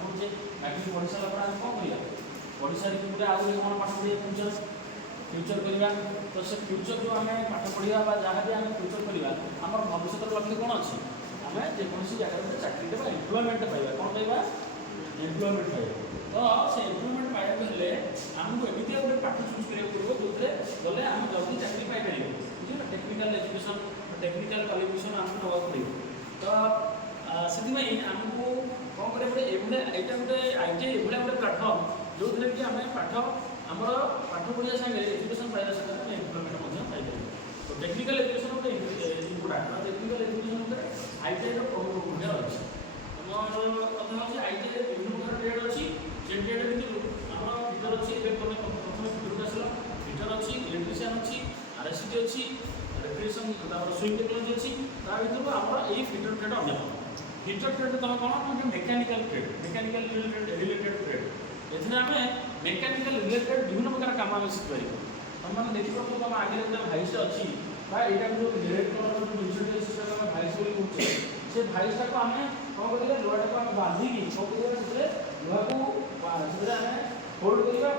पढ़ुचे matric पढ़ी सारा पर आम कौन करिया पढ़ी सारी पूरे आगे कौन पाठ पढ़िया फ्यूचर फ्यूचर करवा तो से फ्यूचर जो आम पाठ पढ़ा जहाँ भी आम फ्यूचर करवा आम भविष्य लक्ष्य कौन अच्छी आम जेकोसी जगह चाकरी देवा एम्प्लॉयमेंट पाइबा कौन पाइबा एम्प्लॉयमेंट पाइबा तो से एम्प्लॉयमेंट पाइबा हेल्ले आमको एमती गोटे पाठ चूज करा पड़ो जो गले आम जल्दी चाकरी पाइपर बुझे टेक्निकल एजुकेशन टेक्निकल क्वालिफिकेशन आमको नवा पड़े तो से आमको कौन करा पड़े यहाँ गोटे आईटीआई एभलिया गोटे प्लाटफर्म जो थे कि आम पाठ आमर पाठ पढ़िया सागे एजुकेशन पाइबा साथ एम्प्लॉयमेंट पाइपर तो टेक्निकल एजुकेशन गोटे इम्पोर्टाट टेक्निकल एजुकेशन आईटीआई प्रमुख भूमिका अच्छी कथा हूँ आईटीआई विभिन्न प्रकार ट्रेड अच्छी जे ट्रेड भितर आम भितर अच्छी प्रथम भितर आसल भिटर अच्छी इलेक्ट्रीशियन अच्छी आरएसटी अच्छी इलेक्ट्रीशियन सुइंग टेक्नोलोजी अच्छी ता भितर आम यही फिटर ट्रेड अन्यतम फिटर ट्रेड तुम कौन मेकानिकल रिलेटेड ट्रेड एथि आम मेकानिकल रिलेटेड विभिन्न प्रकार काम आम शिखिपर तुम देखिए तुम आगे गोटे भाइस अच्छी यहाँ जो रेड कलर जो जिनस भाइस बोलते से भाइसटा को आम कौन करें लुहाटा को आम बांधिकी कौन करें लुहा को होल्ड करवा